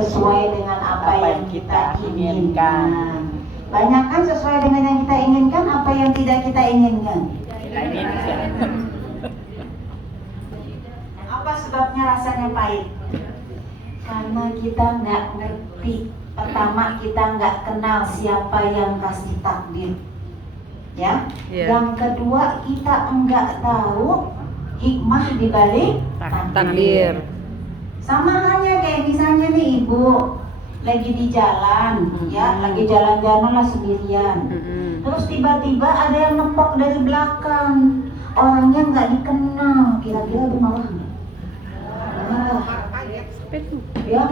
sesuai dengan apa yang kita inginkan. Banyakkan sesuai dengan yang kita inginkan, apa yang tidak kita inginkan. Apa sebabnya rasanya pahit? Karena kita nggak ngerti. Pertama, kita nggak kenal siapa yang kasih takdir, ya. Yang kedua, kita nggak tahu hikmah dibalik takdir. Sama halnya kayak misalnya nih ibu lagi di jalan, ya, lagi jalan-jalan lah sendirian. Terus tiba-tiba ada yang nepok dari belakang, orangnya nggak dikenal, kira-kira ibu marah nggak? Marah. Ya.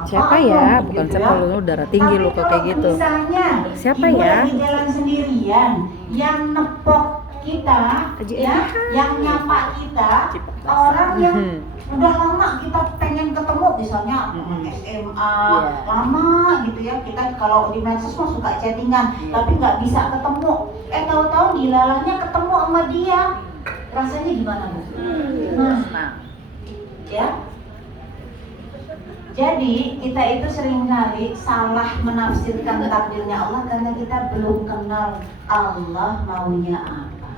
Siapa ya? Bukan gitu siapa lu darah tinggi lu kok kayak gitu. Misalnya, siapa ibu ya? lagi jalan sendirian, yang nepok kita, ya, yang nyapa kita, orang yang udah lama kita pengen ketemu, misalnya SMA, lama gitu ya, kita kalau di medsos mah suka chattingan, tapi nggak bisa ketemu. Tahu-tahu dilalahnya ketemu sama dia, rasanya gimana Bu? Nah, ya. Jadi kita itu seringkali salah menafsirkan takdirnya Allah karena kita belum kenal Allah maunya apa.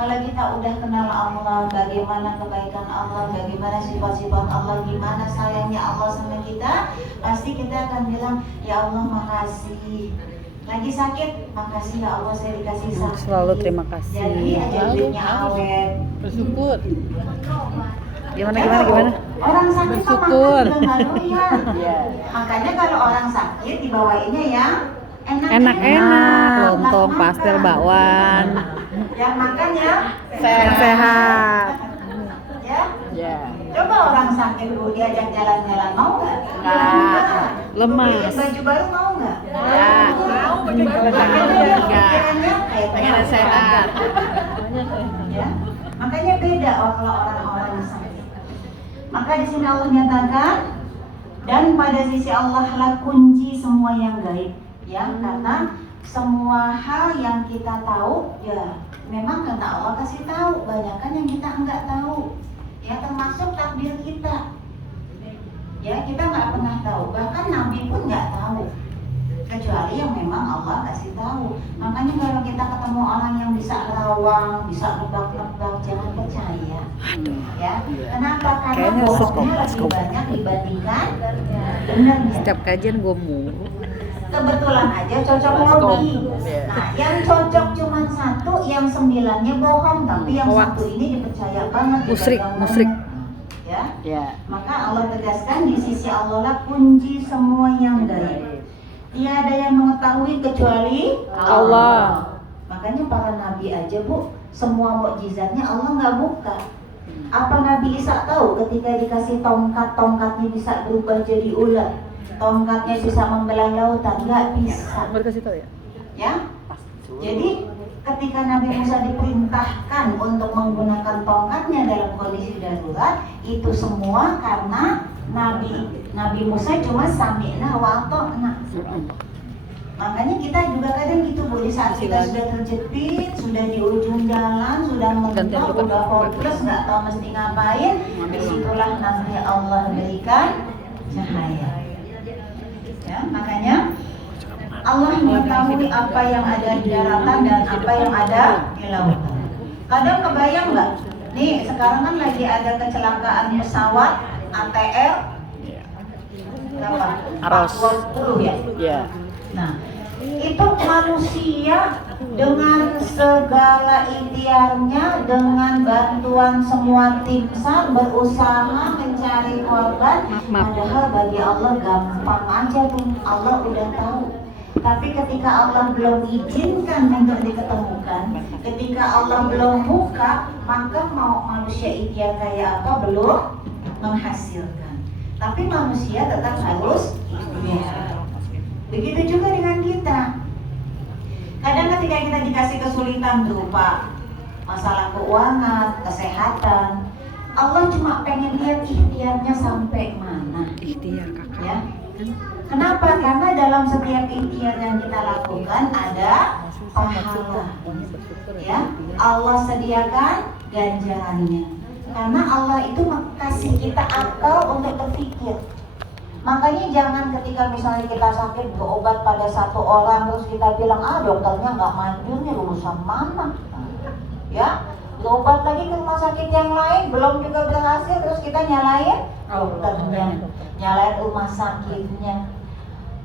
Kalau kita udah kenal Allah, bagaimana kebaikan Allah, bagaimana sifat-sifat Allah, gimana sayangnya Allah sama kita, pasti kita akan bilang, ya Allah makasih. Lagi sakit, makasih ya Allah saya dikasih sakit. Selalu terima kasih. Jadi aja hidupnya awet. Bersyukur. Gimana? Orang sakit bersyukur. Makan juga nggak doyan. Makanya kalau orang sakit dibawainnya yang Enak-enak, lontong, pastel, bakwan. Yang makan ya Sehat. Ya. Coba orang sakit dulu diajak jalan-jalan, mau nggak? Lemas. Beliin baju baru mau nggak? Mau baju baru. Pikirannya Pengen sehat. Ya. Makanya beda kalau orang-orang yang sakit. Maka di sini Allah nyatakan, dan pada sisi Allah lah kunci semua yang gaib, ya, karena semua hal yang kita tahu, ya, memang karena Allah kasih tahu. Banyakan yang kita enggak tahu, ya, termasuk takdir kita, ya, kita nggak pernah tahu. Bahkan Nabi pun nggak tahu, kecuali yang memang Allah kasih tahu. Makanya kalau kita ketemu orang yang bisa rawang, bisa nebak-nebak, jangan percaya. Ya, kenapa? Karena bohongnya lebih banyak dibandingkan benar. Setiap kajian gue mulu. Kebetulan aja cocok lagi. Nah, yang cocok cuma satu, yang 9-nya bohong, tapi yang satu ini dipercaya banget. Musrik. Ya. Maka Allah tegaskan di sisi Allah lah kunci semua yang gaib. Tiada yang mengetahui kecuali Allah. Makanya para nabi aja Bu, semua mukjizatnya Allah nggak buka. Apa Nabi Isa tahu ketika dikasih tongkat, tongkatnya bisa berubah jadi ular, tongkatnya bisa membelah lautan? Nggak bisa. Baru kasih tahu ya? Ya. Jadi ketika Nabi Musa diperintahkan untuk menggunakan tongkatnya dalam kondisi darurat, itu semua karena Nabi Musa cuma sami'na wa ata'na. Makanya kita juga kadang gitu Bu, di saat kita sudah terjepit, sudah di ujung jalan, sudah mentok, udah hopeless, nggak tahu mesti ngapain, disitulah nanti Allah berikan cahaya. Ya, makanya Allah mengetahui apa yang ada di daratan dan apa yang ada di lautan. Kadang kebayang nggak? Nih sekarang kan lagi ada kecelakaan pesawat ATR berapa? Aros 40 ya? Iya. Nah, itu manusia dengan segala ikhtiarnya, dengan bantuan semua tim SAR berusaha mencari korban. Padahal bagi Allah gampang aja tuh, Allah udah tahu. Tapi ketika Allah belum izinkan untuk diketemukan, ketika Allah belum buka, maka mau manusia ikhtiar kayak apa belum menghasilkan. Tapi manusia tetap harus ikhtiar. Begitu juga dengan kita. Kadang ketika kita dikasih kesulitan berupa masalah keuangan, kesehatan, Allah cuma pengen lihat ikhtiarnya sampai mana. Ikhtiar kakak. Ya. Kenapa? Karena dalam setiap ikhtiar yang kita lakukan ada pahala. Ya, Allah sediakan ganjarannya. Karena Allah itu kasih kita akal untuk berpikir. Makanya jangan ketika misalnya kita sakit berobat pada satu orang terus kita bilang dokternya nggak manjur nih, urusan mana? Ya, berobat lagi ke rumah sakit yang lain belum juga berhasil terus kita nyalain dokternya, nyalain rumah sakitnya.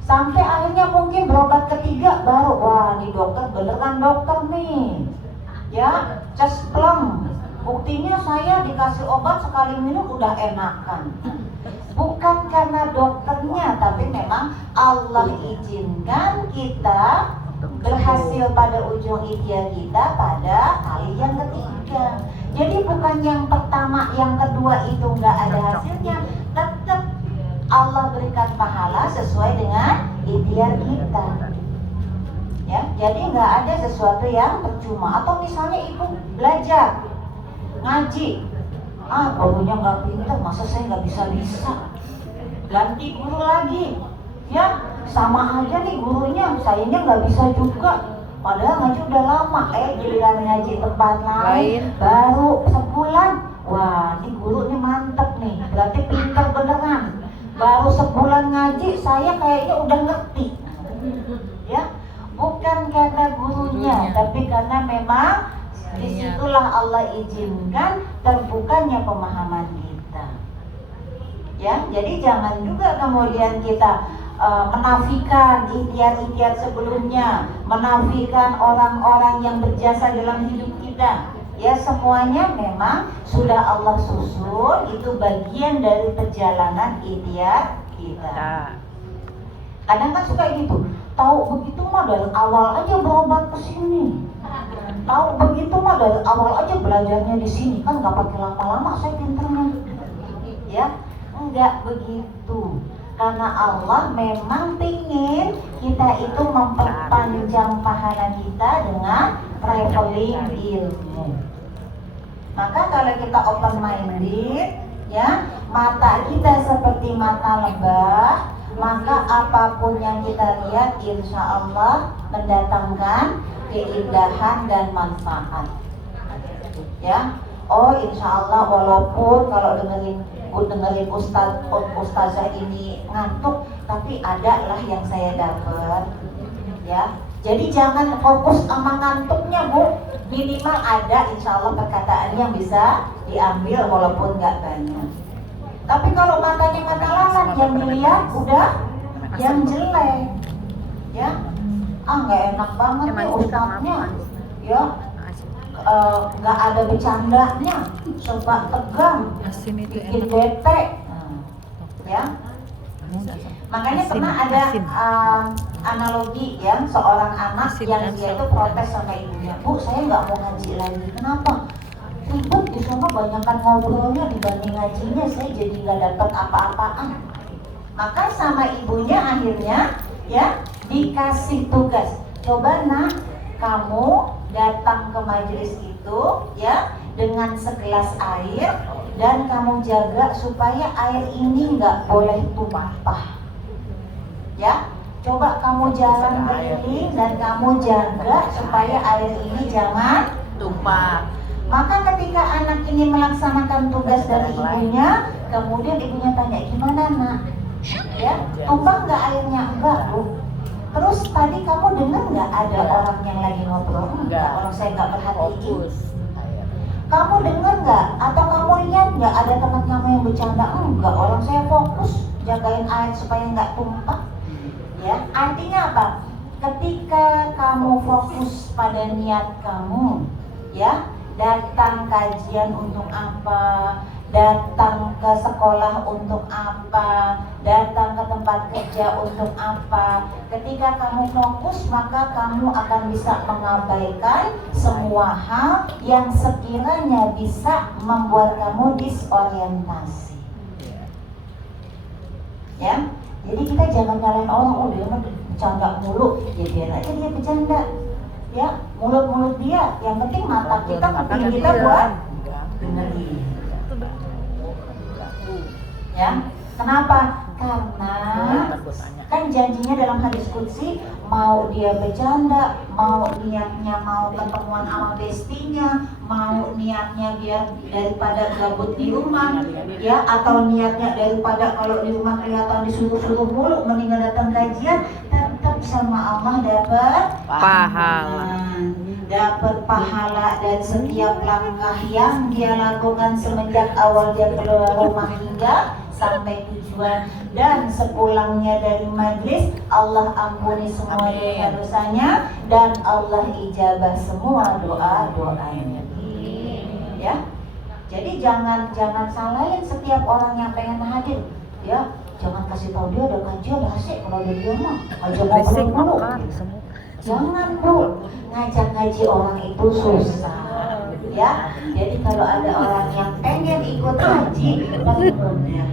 Sampai akhirnya mungkin berobat ketiga baru wah nih dokter beneran dokter nih. Ya, cesplem. Buktinya saya dikasih obat sekali minum udah enakan. Bukan karena dokternya, tapi memang Allah izinkan kita berhasil pada ujung ikhtiar kita pada kali yang ketiga. Jadi bukan yang pertama, yang kedua itu nggak ada hasilnya, tetap Allah berikan pahala sesuai dengan ikhtiar kita. Ya, jadi nggak ada sesuatu yang percuma. Atau misalnya ibu belajar ngaji, gurunya nggak pintar, masa saya nggak bisa ganti guru lagi, ya sama aja nih gurunya, sayanya nggak bisa juga, padahal ngaji udah lama, giliran ngaji tempat lain baru sebulan, wah ini gurunya mantep nih, berarti pintar beneran, baru sebulan ngaji saya kayaknya udah ngerti, ya bukan karena gurunya, tapi karena memang disitulah Allah izinkan terbukanya pemahaman kita. Ya, jadi jangan juga kemudian kita menafikan ikhtiar-ikhtiar sebelumnya, menafikan orang-orang yang berjasa dalam hidup kita. Ya, semuanya memang sudah Allah susun, itu bagian dari perjalanan ikhtiar kita. Kadang kan suka gitu, tahu begitu mah dari awal aja berobat ke sini. Tahu begitu mah dari awal aja belajarnya di sini, kan nggak pakai lama-lama saya pinternya. Ya, enggak begitu. Karena Allah memang ingin kita itu memperpanjang pahala kita dengan traveling ilmu. Maka kalau kita open minded, ya mata kita seperti mata lebah, maka apapun yang kita lihat insya Allah mendatangkan keindahan dan manfaat. Ya, insya Allah walaupun kalau dengerin ustazah ini ngantuk, tapi ada lah yang saya dapat. Ya, jadi jangan fokus sama ngantuknya Bu, minimal ada insya Allah perkataan yang bisa diambil walaupun nggak banyak. Tapi kalau matanya mata lalat yang dilihat udah yang jelek, ya nggak enak banget nih ustadznya, ya nggak ada bercandanya, serba tegang, bikin bete, ya. Makanya pernah ada analogi ya, seorang anak yang dia itu protes sama ibunya, Bu saya nggak mau ngaji lagi, kenapa? Ribet di sana banyakkan ngobrolnya dibanding ngajinya, saya jadi nggak dapat apa-apaan. Maka sama ibunya akhirnya ya dikasih tugas, coba nak kamu datang ke majelis itu ya dengan segelas air dan kamu jaga supaya air ini nggak boleh tumpah. Ya, coba kamu jalan keliling dan kamu jaga supaya air ini jangan tumpah. Maka ketika anak ini melaksanakan tugas dari ibunya, kemudian ibunya tanya, gimana nak? Ya, tumpah nggak airnya? Enggak Bu. Terus tadi kamu dengar nggak ada orang yang lagi ngobrol? Enggak, orang saya nggak perhatiin. Kamu dengar nggak? Atau kamu lihat nggak ada teman kamu yang bercanda? Enggak, orang saya fokus jagain air supaya nggak tumpah. Ya, artinya apa? Ketika kamu fokus pada niat kamu, ya, datang kajian untuk apa? Datang ke sekolah untuk apa, datang ke tempat kerja untuk apa. Ketika kamu fokus, maka kamu akan bisa mengabaikan semua hal yang sekiranya bisa membuat kamu disorientasi. Ya, jadi kita jangan nyalain orang, dia mah bercanda mulu, ya biar aja dia bercanda. Ya, mulut-mulut dia, yang penting mata kita, kuping kita buat dengerin. Ya, kenapa? Karena kan janjinya dalam hadis qudsi, mau dia bercanda, mau niatnya mau ketemuan sama bestinya, mau niatnya biar daripada gabut di rumah, ya, atau niatnya daripada kalau di rumah kelihatan disuruh-suruh mulu, mendingan datang kajian, tetap sama Allah dapat Pahala. dapat pahala. Dan setiap langkah yang dia lakukan semenjak awal dia keluar rumah hingga sampai tujuan, dan sepulangnya dari majlis, Allah ampuni semua dosa-dosanya dan Allah ijabah semua doa-doanya. Ya, jadi jangan salahin setiap orang yang pengen hadir, ya. Jangan kasih tahu dia ada kajian asik, kalau dia mah ngajak ngobrol mulu. Jangan Bu, ngajak ngaji orang itu susah, ya. Jadi kalau ada orang yang pengen ikut haji, benar.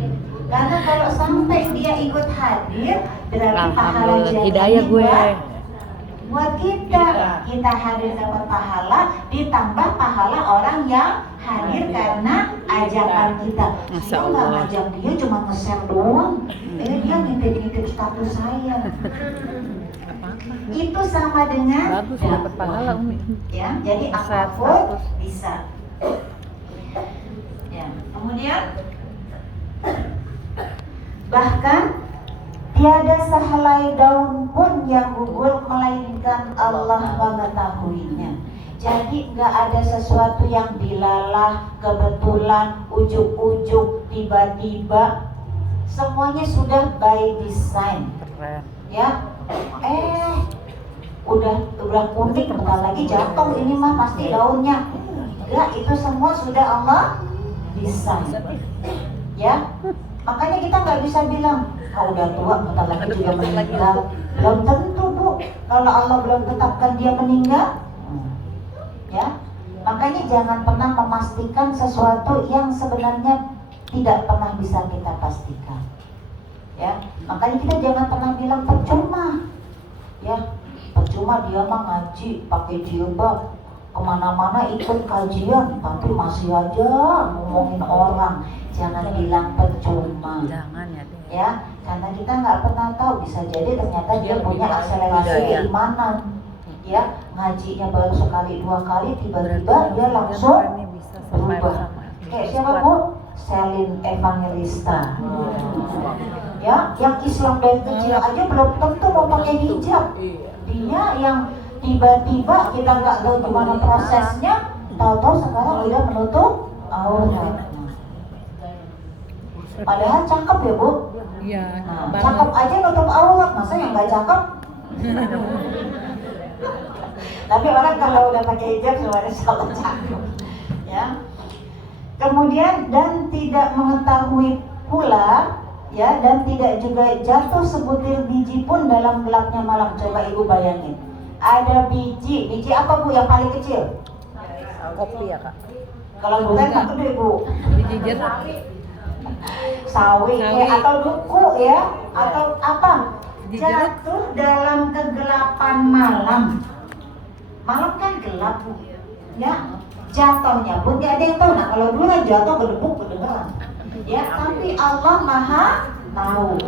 Karena kalau sampai dia ikut hadir, berarti pahala hidayah gue. Buat kita hadir dapat pahala, ditambah pahala orang yang hadir karena ajakan kita. Masya Saya nggak Allah. ngajak dia, cuma nge-share doang. Dia ngintip-ngintip status saya. Itu sama dengan Bagus, dapat pahala, Umi. ya, jadi Share apapun status. bisa. Ya, kemudian bahkan tiada sehelai daun pun yang gugur melainkan Allah mengetahuinya. Jadi nggak ada sesuatu yang dilalah, kebetulan, ujuk-ujuk, tiba-tiba. Semuanya sudah by design. Keren. Ya, udah kuning, bentar lagi jatuh ini mah pasti daunnya. Enggak, itu semua sudah Allah desain. Ya, makanya kita nggak bisa bilang, udah tua, bentar lagi juga meninggal. Belum tentu Bu, kalau Allah belum tetapkan dia meninggal. Ya, makanya jangan pernah memastikan sesuatu yang sebenarnya tidak pernah bisa kita pastikan. Ya, makanya kita jangan pernah bilang percuma. Ya, percuma dia mah ngaji pakai jilbab, kemana-mana ikut kajian, tapi masih aja ngomongin orang. Jangan bilang percuma. Jangan ya. Ya, karena kita nggak pernah tahu, bisa jadi ternyata dia punya akselerasi keimanan. Ya, ngajinya baru sekali dua kali, tiba-tiba dia langsung berubah. Kayak siapa Bu? Selin Evangelista. Ya, yang Islam dari kecil aja belum tentu mau pakai hijab. Dia yang tiba-tiba kita nggak tahu gimana prosesnya, tahu-tahu sekarang udah menutup aurat. Padahal cakep ya Bu. Iya. Nah, cakep aja nutup aurat, masa yang nggak cakep? Tapi orang kalau udah pakai hijab semuanya salah cakep. Ya. Kemudian dan tidak mengetahui pula, ya, dan tidak juga jatuh sebutir biji pun dalam gelapnya malam. Coba Ibu bayangin, ada biji apa Bu yang paling kecil? Kopi ya Kak. Kalau bukan apa tuh Ibu? Biji jeruk. Sawi. Atau duku ya, atau apa? Biji jeruk. Jatuh dalam kegelapan malam. Malam kan gelap Bu, ya. Jatuhnya pun gak ada yang tahu. Nah kalau dulu kan jatuh gedebuk kedengeran, ya, tapi Allah Maha tahu.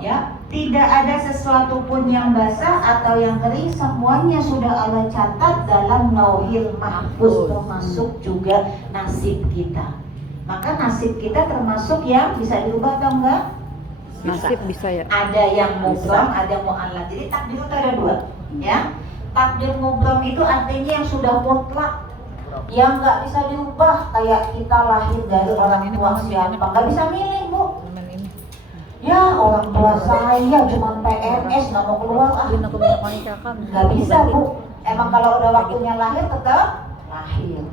Ya, tidak ada sesuatu pun yang basah atau yang kering, semuanya sudah Allah catat dalam Lauhil Mahfuz, termasuk juga nasib kita. Maka nasib kita termasuk yang bisa dirubah atau enggak? Nasib bisa ya. Ada yang mubram, ada mu'allaq. Jadi takdir itu ada dua, ya. Takdir mubram itu artinya yang sudah mutlak, yang nggak bisa diubah. Kayak kita lahir dari orang tua siapa, nggak bisa milih Bu. Ya, orang tua saya cuma PNS, nggak mau keluar nggak bisa Bu. Emang kalau udah waktunya lahir tetap lahir.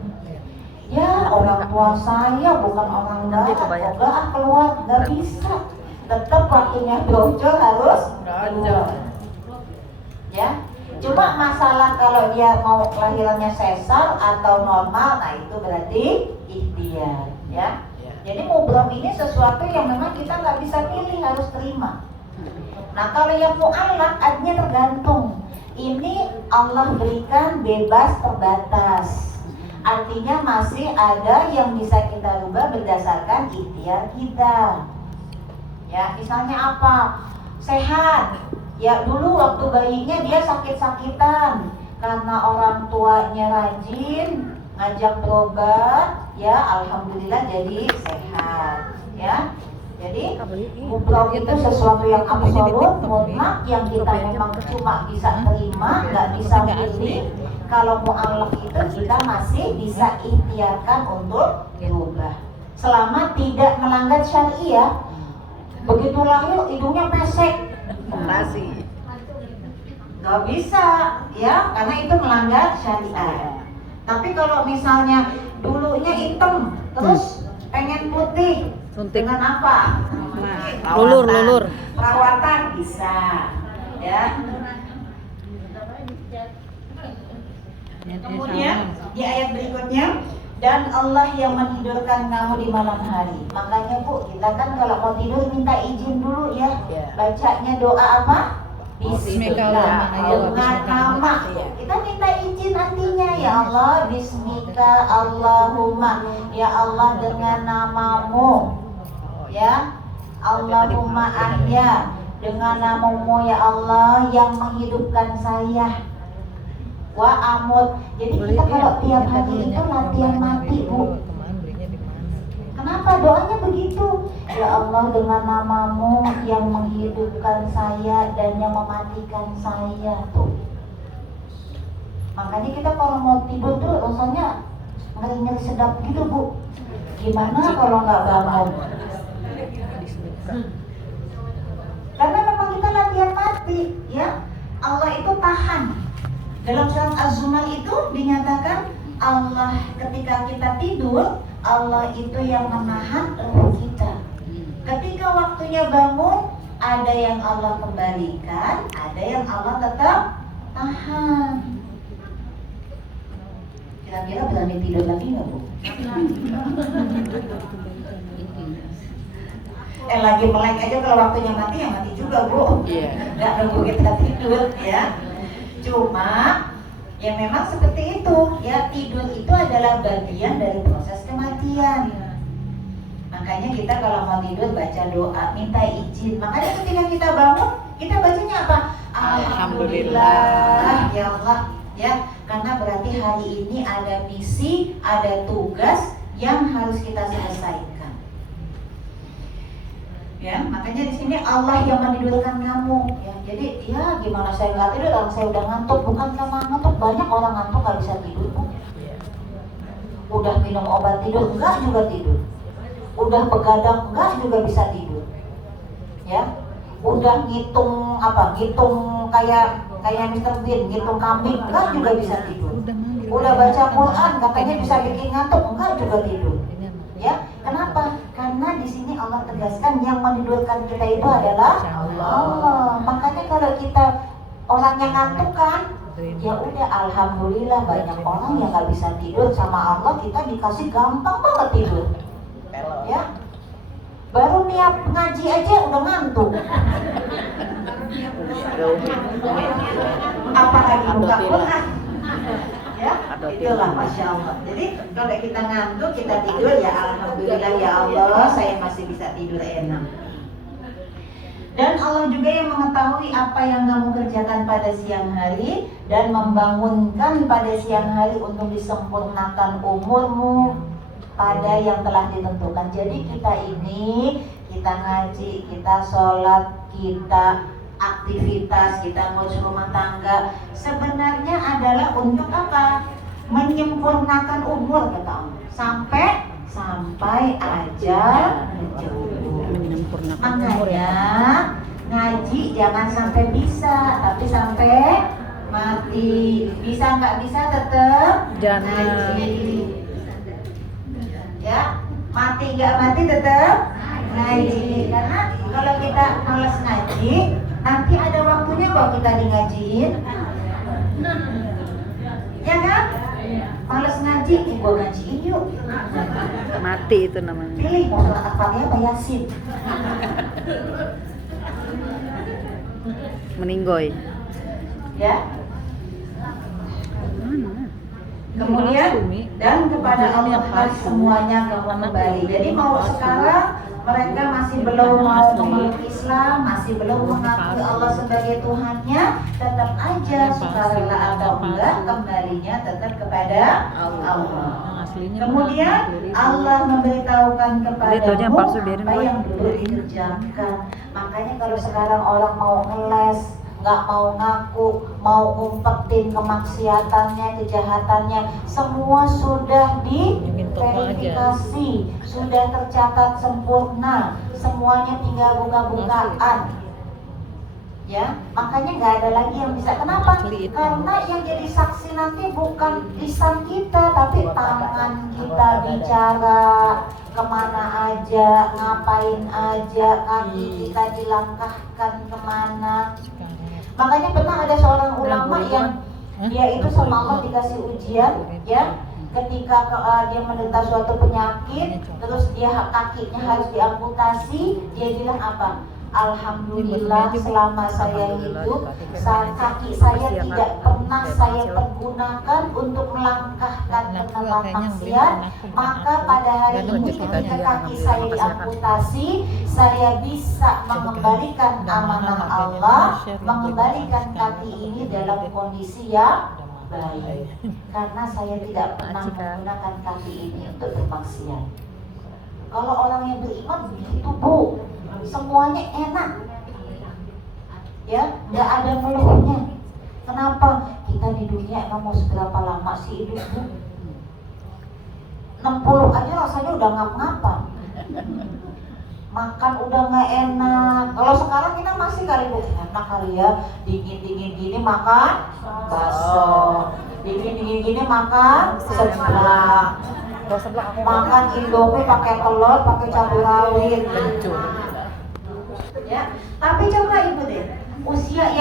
Ya, orang tua saya bukan orang darat, nggak keluar, nggak bisa. Tetap waktunya brojol harus keluar. Ya. Cuma masalah kalau dia mau kelahirannya sesar atau normal, nah itu berarti ikhtiar, ya. Jadi mubram ini sesuatu yang memang kita nggak bisa pilih, harus terima. Nah kalau yang mu'allaq artinya tergantung. Ini Allah berikan bebas terbatas. Artinya masih ada yang bisa kita rubah berdasarkan ikhtiar kita. Ya, misalnya apa? Sehat. Ya, dulu waktu bayinya dia sakit-sakitan karena orang tuanya rajin ngajak berobat, ya alhamdulillah jadi sehat, ya. Jadi umroh itu sesuatu yang absolut, mutlak, yang kita memang cuma bisa terima, nggak bisa pilih. Kalau mu'alaf itu kita masih bisa ikhtiarkan untuk berubah, selama tidak melanggar syariah. Begitu lahir hidungnya pesek, Masih. nggak bisa, ya, karena itu melanggar syariah. Tapi kalau misalnya dulunya hitam, terus pengen putih, Suntik. dengan apa? Lulur. Perawatan bisa, ya. Kemudian di ayat berikutnya, dan Allah yang menidurkan kamu di malam hari. Makanya Bu, kita kan kalau mau tidur minta izin dulu ya. Bacanya doa apa? Bismillah. Dengan nama. Kita minta izin artinya, ya Allah, Bismika Allahumma. Ya Allah, dengan namamu. Ya, Allahumma ahya, dengan namamu ya Allah yang menghidupkan saya. Wa amut. Jadi kita kalau tiap hari itu latihan mati, Bu. Kenapa doanya begitu? Ya Allah, dengan namamu yang menghidupkan saya dan yang mematikan saya, tuh. Makanya kita kalau mau tidur tuh rasanya ngeri-ngeri sedap gitu, Bu. Gimana kalau nggak bangun? Karena memang kita latihan mati, ya. Allah itu tahan. Dalam surat Az-Zumar itu dinyatakan Allah ketika kita tidur, Allah itu yang menahan ruh kita. Ketika waktunya bangun, ada yang Allah kembalikan, ada yang Allah tetap tahan. Kira-kira berani tidur lagi nggak, Bu? Lagi melek aja kalau waktunya mati ya mati juga, Bu. Nggak nunggu kita tidur, ya. Cuma ya memang seperti itu, ya, tidur itu adalah bagian dari proses kematian. Makanya kita kalau mau tidur baca doa, minta izin. Makanya ketika kita bangun, kita bacanya apa? Alhamdulillah, ya Allah, ya, karena berarti hari ini ada misi, ada tugas yang harus kita selesaikan. Ya, makanya di sini Allah yang menidurkan kamu, ya. Jadi ya gimana saya nggak tidur, orang saya udah ngantuk. Bukan karena ngantuk, banyak orang ngantuk nggak bisa tidur, Bu. Udah minum obat tidur enggak juga tidur, udah begadang enggak juga bisa tidur, ya. Udah ngitung kayak Mr. Bean, ngitung kambing enggak juga bisa tidur. Udah baca Quran katanya bisa bikin ngantuk enggak juga tidur. Ya, kenapa? Karena di sini Allah tegaskan yang menidurkan kita itu adalah Allah. Makanya kalau kita orang yang ngantuk kan, ya udah alhamdulillah, banyak orang yang nggak bisa tidur, sama Allah kita dikasih gampang banget tidur. Ya, baru niat ngaji aja udah ngantuk. Apalagi buka Quran. Ya, itulah Masya Allah. Jadi kalau kita ngantuk, kita tidur, ya alhamdulillah ya Allah, saya masih bisa tidur enak. Dan Allah juga yang mengetahui apa yang kamu kerjakan pada siang hari dan membangunkan pada siang hari untuk disempurnakan umurmu pada yang telah ditentukan. Jadi kita ngaji, kita sholat, kita aktivitas, kita ngurus rumah tangga, sebenarnya adalah untuk apa? Menyempurnakan umur, kata Allah. Sampai ajal menjemput. Makanya ngaji jangan sampai bisa, tapi sampai mati. Bisa nggak bisa tetap ngaji. Ya, mati nggak mati tetap ngaji. Karena kalau kita malas ngaji, nanti ada waktunya kok kita di ngajiin. Ya kan? Males ngaji, gua ngajiin yuk. Mati itu namanya. Pilih mau sholat Al-Fatihah apa Yasin. Meninggoy. Ya. Kemudian dan kepada Allah semuanya kamu kembali. Jadi mau sekarang mereka masih belum mau memeluk Islam, masih belum mengakui Allah sebagai Tuhannya, tetap aja sukarela atau enggak kembalinya tetap kepada Allah. Kemudian Allah memberitahukan kepadamu apa yang dulu dikerjakan. Makanya kalau sekarang orang mau ngeles, nggak mau ngaku, mau ngumpetin kemaksiatannya, kejahatannya, semua sudah diverifikasi, sudah tercatat sempurna, semuanya tinggal buka-bukaan. Ya, makanya nggak ada lagi yang bisa. Kenapa? Karena yang jadi saksi nanti bukan lisan kita, tapi tangan kita bicara, kemana aja, ngapain aja, kaki kita dilangkahkan kemana. Makanya pernah ada seorang ulama yang dia itu sama Allah dikasih ujian, ya, ketika dia menderita suatu penyakit, terus dia kakinya harus diamputasi, dia bilang apa? Alhamdulillah selama saya hidup, kaki saya tidak pernah saya pergunakan untuk melangkahkan ke tempat maksiat. Maka pada hari ini ketika kaki saya diamputasi, saya bisa mengembalikan amanah Allah, mengembalikan kaki ini dalam kondisi yang baik, karena saya tidak pernah menggunakan kaki ini untuk bermaksiat. Kalau orang yang beriman begitu, Bu, semuanya enak, ya, nggak ada ngeluhnya. Kenapa? Kita di dunia emang mau seberapa lama sih hidup, Bu? 60 aja rasanya udah ngap-ngapa. Makan udah nggak enak. Kalau sekarang kita masih kali, Bu, enak kali ya, dingin-dingin gini makan bakso, dingin-dingin gini makan seblak, makan Indomie pakai telur, pakai cabai rawit. Ya, tapi coba Ibu deh, usia yang